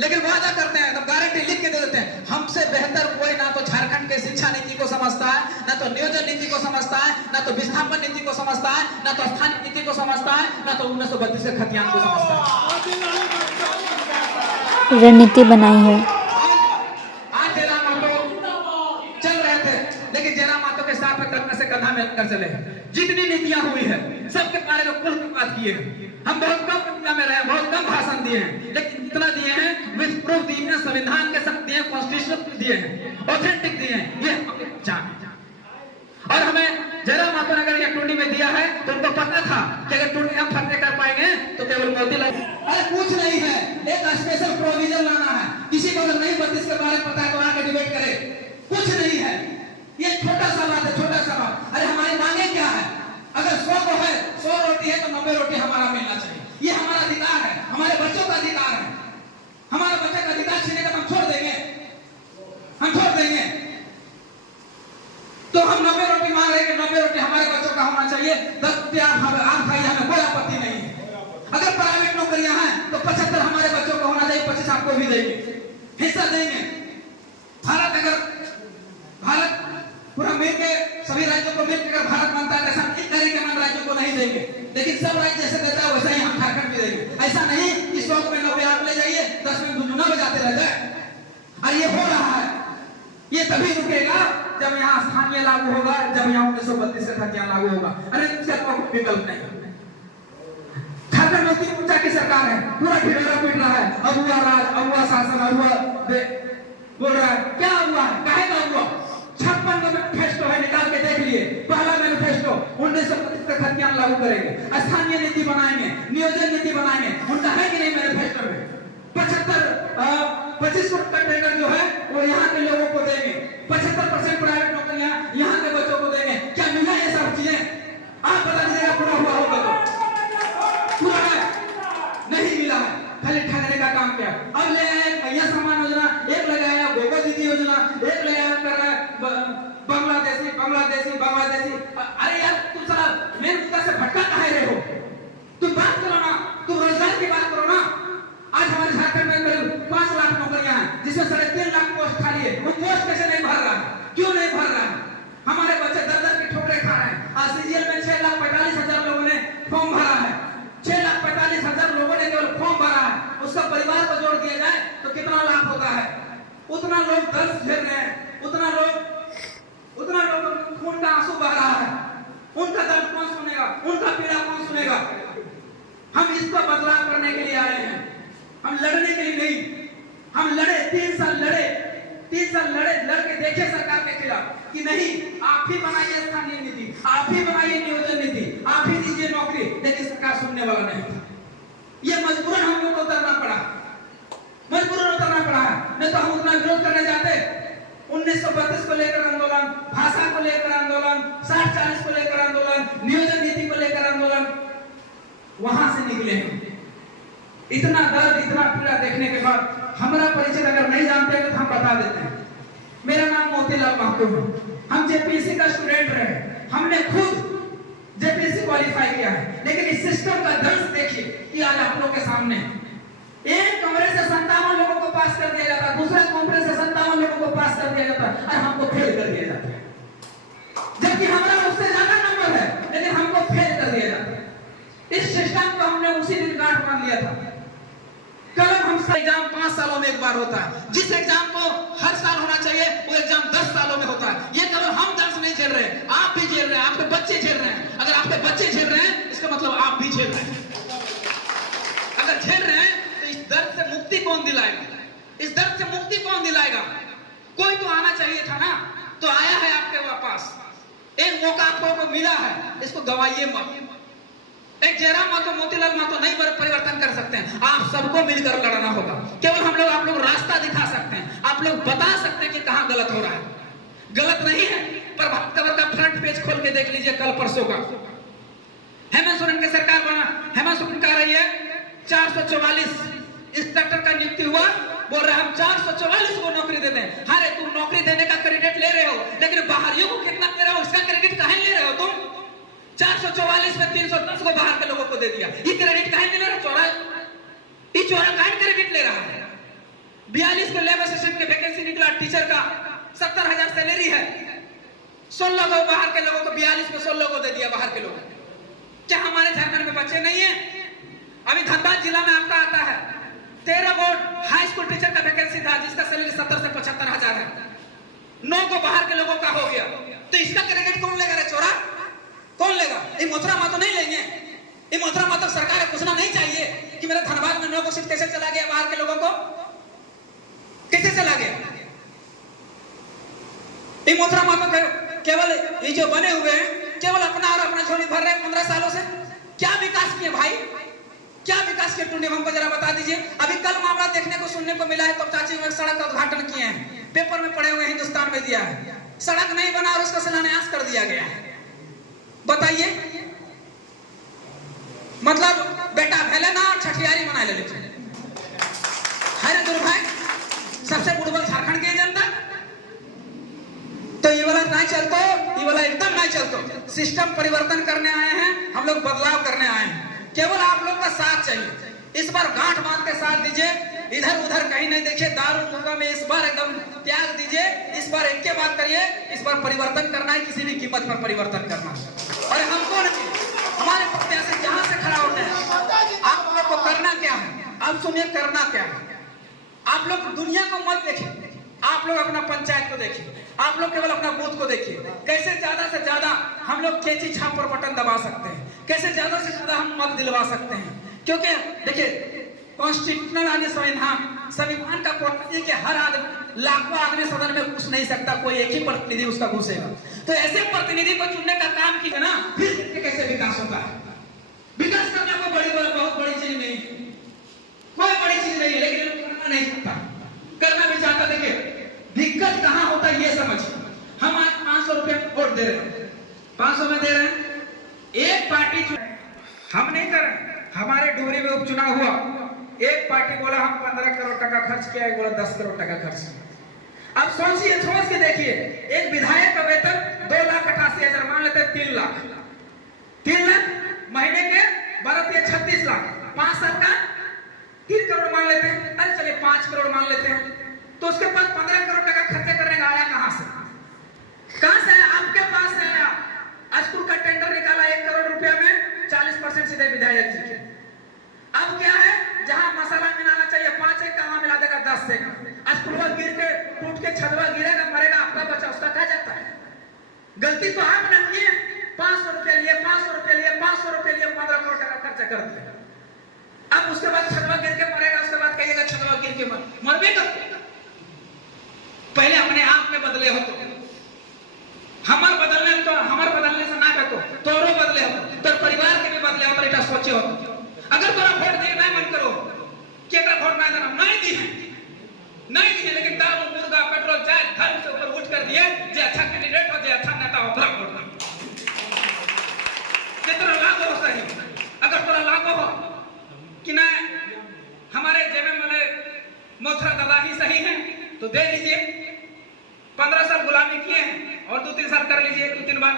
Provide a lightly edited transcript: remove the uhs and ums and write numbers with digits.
लेकिन वादा करते हैं, तो गारंटी लिख के दे देते हैं, हमसे बेहतर कोई ना तो झारखंड के शिक्षा नीति को समझता है, ना तो नियोजन नीति को समझता है, ना तो विस्थापन नीति को समझता है, ना तो स्थानीय नीति को समझता है, ना तो 1932 के खतियान को समझता है। रणनीति बनाई है। आज जयराम मातो चल रहे थे, लेकिन जयराम मातो के साथ में कंधे से कंधा मिलकर चले। जितनी नीतियां हुई है सबके बारे में खुल के बात किए हैं। हम बहुत कम दुनिया में रहे, बहुत कम भाषण दिए हैं, लेकिन इतना दिए हैं, विश्व प्रूफ दिए हैं, संविधान के शब्द दिए हैं, कॉन्स्टिट्यूशन दिए हैं, ऑथेंटिक दिए हैं। ये जान और हमें जयराम मातो ने अगर ये टूटी में दिया है तो उनको पता था कि अगर टूटी हम फतेह कर पाएंगे तो केवल मोतीलाल। अरे कुछ नहीं है, एक स्पेशल प्रोविजन लाना है। किसी को अगर नहीं 32 के बारे में पता है तो आके डिबेट करे। कुछ नहीं है, ये छोटा सा बात है, छोटा सा बात। अरे हमारी मांगे क्या है? अगर 100 को है, 100 रोटी है तो 90 रोटी हमारा मिलना चाहिए। ये हमारा अधिकार है, हमारे बच्चों का अधिकार है। हमारे बच्चे का अधिकार छीने का हम छोड़ देंगे? हम छोड़ देंगे? तो हम 90 रोटी मांग रहे हैं कि 90 रोटी हमारे बच्चों का होना चाहिए। 10 रुपया आप खाइए, हमें कोई आपत्ति नहीं है। अगर प्राइवेट नौकरियां हैं तो 75 हमारे बच्चों को होना चाहिए, 25 आपको भी देंगे, हिस्सा देंगे। भारत पूरा मिलके सभी राज्यों को मिलकर भारत बनता है, ऐसा एक तरीके हम राज्यों को नहीं देंगे, लेकिन सब राज्य जैसे देता है वैसा ही हम झारखंड भी देंगे। ऐसा नहीं कि 100 में 90 आप ले जाइए, 10 में गुंजुना बजाते रह जाए। और ये हो रहा है, ये तभी रुकेगा जब यहाँ स्थानीय लागू होगा, जब यहाँ 1932 का खतियान लागू होगा। अरे इसका कोई विकल्प नहीं। झारखंड मुक्ति मोर्चा की सरकार है, पूरा ढिढोरा पीट रहा है, अगुआ राज, अगुआ शासन, अगुआ बोल रहा है। क्या हुआ है? काहे का हुआ? 56 का मैनिफेस्टो है, निकाल के देख लिए। पहला मैनिफेस्टो 1932 का खतियान लागू करेंगे, स्थानीय नीति बनाएंगे, नियोजन नीति बनाएंगे। उनका है कि नहीं मैनिफेस्टो में? 25 कंटेनर जो है वो यहाँ के लोगों को देंगे, 75% प्राइवेट नौकरियां यहाँ के बच्चों को देंगे। क्या मिला ये सब चीजें? आप बता दीजिएगा पूरा हुआ होगा तो? पूरा है? नहीं मिला है, खाली ठगने का काम किया। अब ले आए भैया सम्मान योजना, एक लगाया गोबर दीदी योजना, एक लगाया कर रहा है बांग्लादेशी। अरे यार तुम साला मेन मुद्दा से भटका काहे रहे हो? तुम बात करो ना, तुम रोजगार की बात करो ना। आज हमारे झारखंड में 5 लाख नौकरियां हैं, जिसमें 3.5 लाख पोस्ट खाली है। वो पोस्ट कैसे नहीं भर रहा है? क्यों नहीं भर रहा है? हमारे बच्चे दर की ठोकरें खा रहे हैं। आज सीजीएल में 6,45,000 लोगों ने फॉर्म भरा है, 6,45,000 लोगों ने केवल फॉर्म भरा है। उसका परिवार को जोड़ दिया जाए तो कितना लाख होता है? उतना लोग दर्द झेल रहे हैं, उतना लोग खून का आंसू बह रहा है। उनका दर्द कौन सुनेगा? उनका पीड़ा कौन सुनेगा? हम इसका बदलाव करने के लिए आए हैं, हम लड़ने के लिए नहीं। हम लड़े, 3 साल लड़े, लड़के देखे सरकार के खिलाफ कि नहीं आप ही बनाइए स्थानीय नीति, आप ही बनाइए नियोजन नीति, आप ही दीजिए नौकरी, लेकिन सरकार सुनने वाला नहीं। ये मजबूरन हम लोग को उतरना पड़ा, नहीं तो हम उतना विरोध करने जाते। 1932 को लेकर आंदोलन, भाषा को लेकर आंदोलन, 60-40 को लेकर आंदोलन, नियोजन नीति को लेकर आंदोलन, वहां से निकले हैं। इतना दर्द, इतना पीड़ा देखने के बाद हमारा परिचय अगर नहीं जानते हैं तो हम बता देते हैं। मेरा नाम मोतीलाल महतो है, हम जेपीएससी का स्टूडेंट रहे, हमने खुद जेपीएससी क्वालिफाई किया है। लेकिन इस सिस्टम का दंश देखिए कि आज आप लोगों के सामने एक कमरे से 57 लोगों को पास कर दिया जाता है, दूसरे कमरे से 57 लोगों को पास कर दिया जाता है, और हमको फेल कर दिया जाता है। जबकि हमारा उससे ज्यादा नंबर है, लेकिन हमको फेल कर दिया जाता है। इस सिस्टम को हमने उसी दिन गांठ बांध लिया था। कल हम एग्जाम 5 सालों में एक बार होता है। जिस एग्जाम को हर साल होना चाहिए वो एग्जाम 10 सालों में होता है। ये केवल हम दर्द नहीं झेल रहे, आप भी झेल रहे हैं, आपके बच्चे झेल रहे हैं। अगर आपके बच्चे झेल रहे हैं इसका मतलब आप भी झेल रहे हैं। अगर झेल रहे हैं तो इस दर्द से मुक्ति कौन दिलाएगा? इस दर्द से मुक्ति कौन दिलाएगा? कोई तो आना चाहिए था ना, तो आया है आपके पास। एक मौका आपको मिला है, इसको गवाइए मत। एक जयराम मातो, मोतीलाल मातो नहीं परिवर्तन कर सकते हैं, आप सबको मिलकर लड़ना होगा। केवल हम लोग, आप लोग रास्ता दिखा सकते हैं, आप लोग बता सकते हैं कि कहां गलत हो रहा है। गलत नहीं है, प्रभात खबर का फ्रंट पेज खोल के देख लीजिए कल परसों का। हेमंत सोरेन की सरकार बना, हेमंत सोरेन कह रही है 444 इंस्पेक्टर का नियुक्ति हुआ, बोल रहे हम 444 को नौकरी देते हैं। अरे तुम नौकरी देने का क्रेडिट ले रहे हो, लेकिन बाहरियों को कितना दे रहे हो इसका क्रेडिट कहां ले रहे हो तुम? 444 में 310 को बाहर के लोगों को दे दिया, ये क्रेडिट काहे ले रहा है? चोरा काहे क्रेडिट ले रहा है? 42 को लेबर असिस्टेंट के वैकेंसी निकला टीचर का, 70,000 सैलरी है। 16 को बाहर के लोगों को 42 में 16 को दे दिया बाहर के लोगों को। क्या हमारे झारखंड में बच्चे नहीं है? अभी धनबाद जिला में आपका आता है 13 बोर्ड हाई स्कूल टीचर का वैकेंसी था जिसका सैलरी 70 से 75,000 है। 9 को बाहर के लोगों का हो गया, तो इसका क्रेडिट कौन लेगा रे छोरा? कौन लेगा? ये मोहतरा मातो नहीं लेंगे। ये मोहतरा मातो सरकार को पूछना नहीं चाहिए कि मेरा धनबाद में 9 को सीट कैसे चला गया, बाहर के लोगों को कैसे चला गया? ये मोहतरा मातो केवल ये जो बने हुए हैं केवल अपना और अपना झोली भर रहे हैं 15 सालों से। क्या विकास किए भाई? क्या विकास के टुंडे हमको जरा बता दीजिए। अभी कल मामला देखने को सुनने को मिला है, तो चाची में सड़क का उद्घाटन किए हैं, पेपर में पढ़े हुए हिंदुस्तान में दिया है, सड़क नहीं बना और उसका शिलान्यास कर दिया गया है। बताइए, मतलब बेटा भेले ना छठियारी मना ले लेते है दुर्भाग्य सबसे बुढ़बल झारखंड की जनता। तो ये वाला नहीं चलतो, ये वाला एकदम नहीं चलतो। सिस्टम परिवर्तन करने आए हैं हम लोग, बदलाव करने आए हैं। केवल आप लोग का साथ चाहिए। इस बार गांठ बांध के साथ दीजिए, इधर उधर कहीं नहीं देखिए, दारू मुर्गा में इस बार एकदम त्याग दीजिए। इस बार एक के बात करिए, इस बार परिवर्तन करना है, किसी भी कीमत पर परिवर्तन करना है। और हमको हमारे प्रत्याशी जहां से खड़ा होते हैं, आप लोग को करना क्या है? आप सुनिए, करना क्या है? आप लोग दुनिया को मत देखिए, आप लोग अपना पंचायत को देखिए, आप लोग केवल अपना बूथ को देखिए। कैसे ज्यादा से ज्यादा हम लोग कैंची छाप पर बटन दबा सकते हैं, कैसे ज्यादा से ज्यादा हम मत दिलवा सकते हैं। क्योंकि देखिए, कॉन्स्टिट्यूशनल संविधान का प्रतिनिधि के हर आदमी, लाखों आदमी सदन में घुस नहीं सकता, कोई एक ही प्रतिनिधि उसका घुसेगा। तो ऐसे प्रतिनिधि को चुनने का काम किया ना, फिर कैसे विकास होता है? विकास करना कोई बहुत बड़ी चीज नहीं, कोई बड़ी चीज नहीं है, लेकिन करना नहीं सकता, करना भी चाहता। देखिए दिक्कत कहाँ होता है ये समझिए। हम आज 500 रुपए वोट दे रहे हैं, 500 में दे रहे हैं, एक पार्टी हम नहीं कर रहे। हमारे डोरी में उपचुनाव हुआ, एक पार्टी बोला हम 15 करोड़ टका खर्च किया, एक बोला 10 करोड़ टका खर्च किया। अब सोचिए, सोच के देखिए, एक विधायक का वेतन 2,88,000 मान लेते हैं, 3 लाख, 3 लाख महीने के 12 36 लाख, 5 साल का 3 करोड़ मान लेते हैं। अरे चलिए 5 करोड़ मान लेते हैं, तो उसके पास 15 करोड़ टका खर्चे करने का आया कहां से? कहां से आया? आपके पास से आया। स्कूल का टेंडर निकाला 1 करोड़ रुपया में, 40% सीधे विधायक जी के। अब क्या है, जहां मसाला मिलाना चाहिए 5 एक कहां मिला देगा 10 से। स्कूल गिर के टूट के छतवा गिरेगा, मरेगा, आपका बच्चा उसका क्या जाता है? गलती तो आप ना किए। 500 रुपया लिए, 500 रुपया लिए, 500 रुपया लिए, 15 करोड़ टका खर्चा कर दिया। अब उसके बाद छतवा गिर के मरेगा, उसके बाद कहिएगा छतवा गिर के मरबे कर। पहले अपने आप में बदले हो, तो हमारे बदलने से ना कहतो, तोरो बदले हो, तो परिवार के भी बदले हो, तो सोचे हो। अगर तोरा वोट दे ना मन करो कि एकरा वोट ना देना, नहीं दी है, लेकिन दारू मुर्गा पेट्रोल चाय धर्म से ऊपर उठ कर दिए, जे अच्छा कैंडिडेट हो, जे अच्छा नेता हो, ओकरा वोट दे। कितना लागो हो सही, अगर तोरा लागो हो कि ना हमारे जेबे में मोथरा दादा ही सही है, तो दे लीजिए। 15 साल गुलामी किए हैं और 2-3 साल कर लीजिए, 2-3 बार